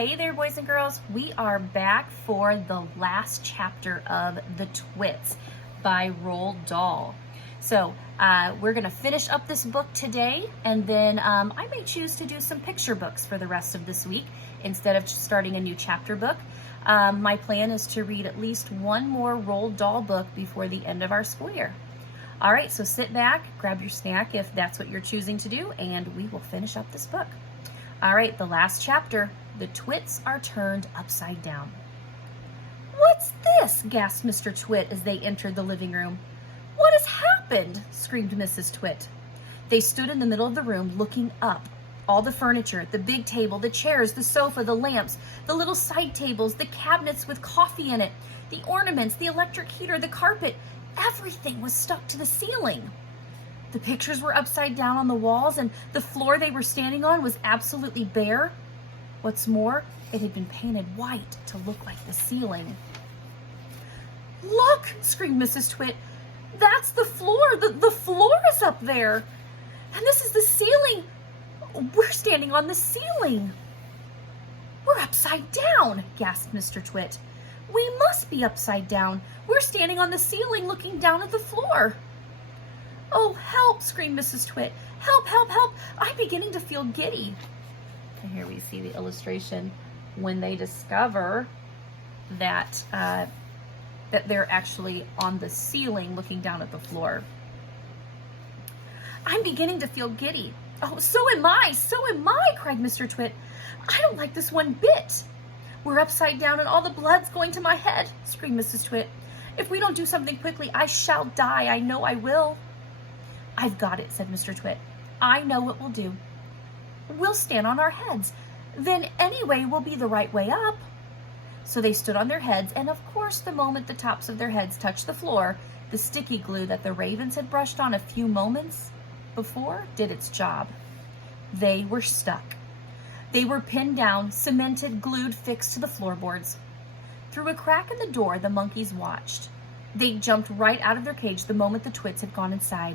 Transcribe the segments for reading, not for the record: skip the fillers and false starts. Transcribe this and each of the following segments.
Hey there, boys and girls. We are back for the last chapter of The Twits by Roald Dahl. So we're going to finish up this book today, and then I may choose to do some picture books for the rest of this week instead of starting a new chapter book. My plan is to read at least one more Roald Dahl book before the end of our school year. All right, so sit back, grab your snack if that's what you're choosing to do, and we will finish up this book. All right, the last chapter. The Twits are turned upside down. "What's this?" gasped Mr. Twit as they entered the living room. "What has happened?" screamed Mrs. Twit. They stood in the middle of the room looking up. All the furniture, the big table, the chairs, the sofa, the lamps, the little side tables, the cabinets with coffee in it, the ornaments, the electric heater, the carpet, everything was stuck to the ceiling. The pictures were upside down on the walls, and the floor they were standing on was absolutely bare. What's more, it had been painted white to look like the ceiling. "Look!" screamed Mrs. Twit. "That's the floor! The floor is up there! And this is the ceiling! We're standing on the ceiling!" "We're upside down!" gasped Mr. Twit. "We must be upside down! We're standing on the ceiling looking down at the floor!" "Oh, help!" screamed Mrs. Twit. "Help, help, help! I'm beginning to feel giddy." And here we see the illustration when they discover that that they're actually on the ceiling looking down at the floor. "I'm beginning to feel giddy." "Oh, so am I, cried Mr. Twit. "I don't like this one bit." "We're upside down and all the blood's going to my head," screamed Mrs. Twit. "If we don't do something quickly, I shall die. I know I will." "I've got it," said Mr. Twit. "I know what we'll do. We'll stand on our heads. Then anyway will be the right way up." So they stood on their heads, and of course the moment the tops of their heads touched the floor, the sticky glue that the ravens had brushed on a few moments before did its job. They were stuck. They were pinned down, cemented, glued, fixed to the floorboards. Through a crack in the door, the monkeys watched. They jumped right out of their cage the moment the Twits had gone inside.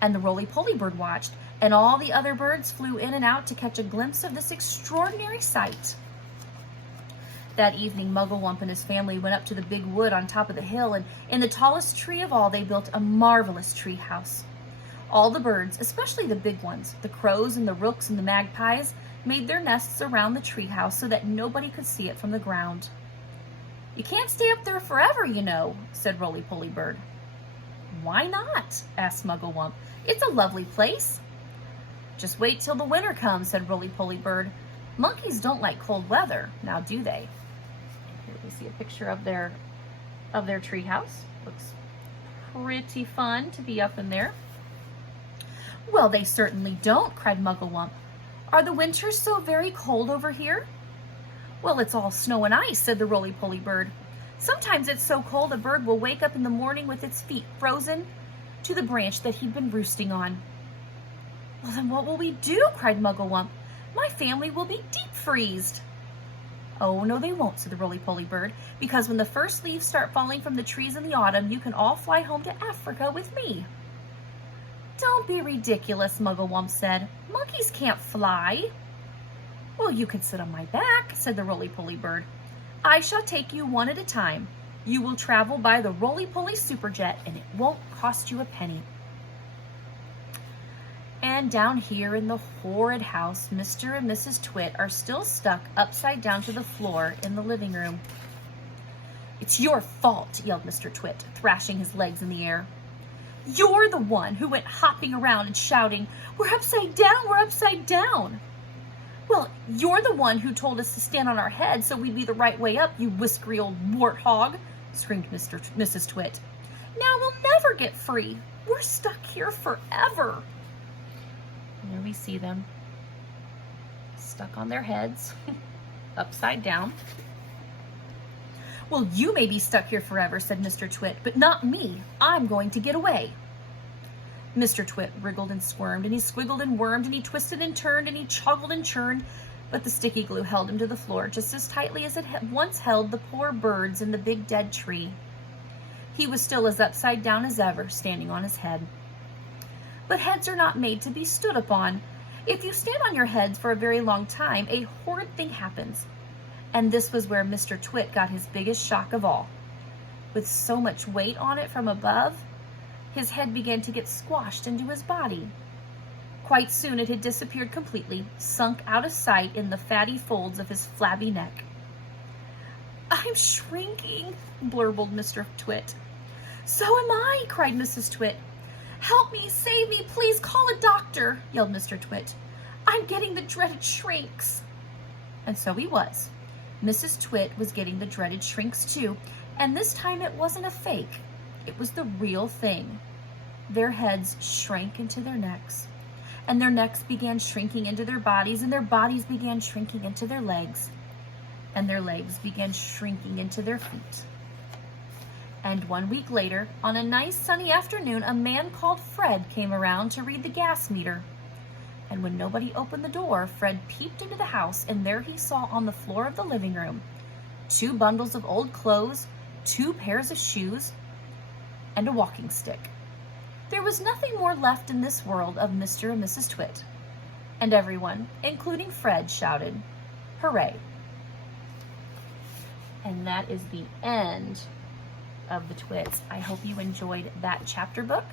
And the roly-poly bird watched, and all the other birds flew in and out to catch a glimpse of this extraordinary sight. That evening, Mugglewump and his family went up to the big wood on top of the hill, and in the tallest tree of all, they built a marvelous tree house. All the birds, especially the big ones, the crows and the rooks and the magpies, made their nests around the tree house so that nobody could see it from the ground. "You can't stay up there forever, you know," said Roly-Poly Bird. "Why not?" asked Mugglewump. "It's a lovely place." "Just wait till the winter comes," said Roly-Poly Bird. "Monkeys don't like cold weather, now do they?" Here we see a picture of their tree house. Looks pretty fun to be up in there. "Well, they certainly don't," cried Mugglewump. "Are the winters so very cold over here?" "Well, it's all snow and ice," said the Roly-Poly Bird. "Sometimes it's so cold a bird will wake up in the morning with its feet frozen to the branch that he'd been roosting on." "Well, then what will we do?" cried Mugglewump. "My family will be deep freezed." "Oh, no, they won't," said the Roly-Poly Bird, "because when the first leaves start falling from the trees in the autumn, you can all fly home to Africa with me." "Don't be ridiculous," Mugglewump said. "Monkeys can't fly." "Well, you can sit on my back," said the Roly-Poly Bird. "I shall take you one at a time. You will travel by the Roly-Poly Superjet, and it won't cost you a penny." And down here in the horrid house, Mr. and Mrs. Twit are still stuck upside down to the floor in the living room. "It's your fault," yelled Mr. Twit, thrashing his legs in the air. "You're the one who went hopping around and shouting, 'We're upside down, we're upside down.'" "Well, you're the one who told us to stand on our heads so we'd be the right way up, you whiskery old warthog," screamed Mrs. Twit. "Now we'll never get free. We're stuck here forever." And there we see them, stuck on their heads, upside down. "Well, you may be stuck here forever," said Mr. Twit, "but not me. I'm going to get away." Mr. Twit wriggled and squirmed, and he squiggled and wormed, and he twisted and turned, and he choggled and churned, but the sticky glue held him to the floor just as tightly as it had once held the poor birds in the big dead tree. He was still as upside down as ever, standing on his head. But heads are not made to be stood upon. If you stand on your heads for a very long time, a horrid thing happens. And this was where Mr. Twit got his biggest shock of all. With so much weight on it from above, his head began to get squashed into his body. Quite soon it had disappeared completely, sunk out of sight in the fatty folds of his flabby neck. "I'm shrinking," blurbled Mr. Twit. "So am I," cried Mrs. Twit. "Help me, save me, please call a doctor," yelled Mr. Twit. "I'm getting the dreaded shrinks." And so he was. Mrs. Twit was getting the dreaded shrinks too, and this time it wasn't a fake. It was the real thing. Their heads shrank into their necks, and their necks began shrinking into their bodies, and their bodies began shrinking into their legs, and their legs began shrinking into their feet. And 1 week later, on a nice sunny afternoon, a man called Fred came around to read the gas meter. And when nobody opened the door, Fred peeped into the house, and there he saw on the floor of the living room 2 bundles of old clothes, 2 pairs of shoes, and a walking stick. There was nothing more left in this world of Mr. and Mrs. Twit. And everyone, including Fred, shouted, "Hooray!" And that is the end of the Twits. I hope you enjoyed that chapter book.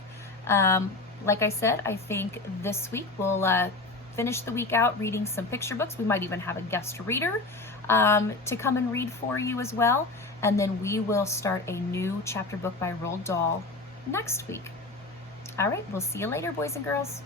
Like I said, I think this week we'll finish the week out reading some picture books. We might even have a guest reader to come and read for you as well. And then we will start a new chapter book by Roald Dahl next week. All right, we'll see you later, boys and girls.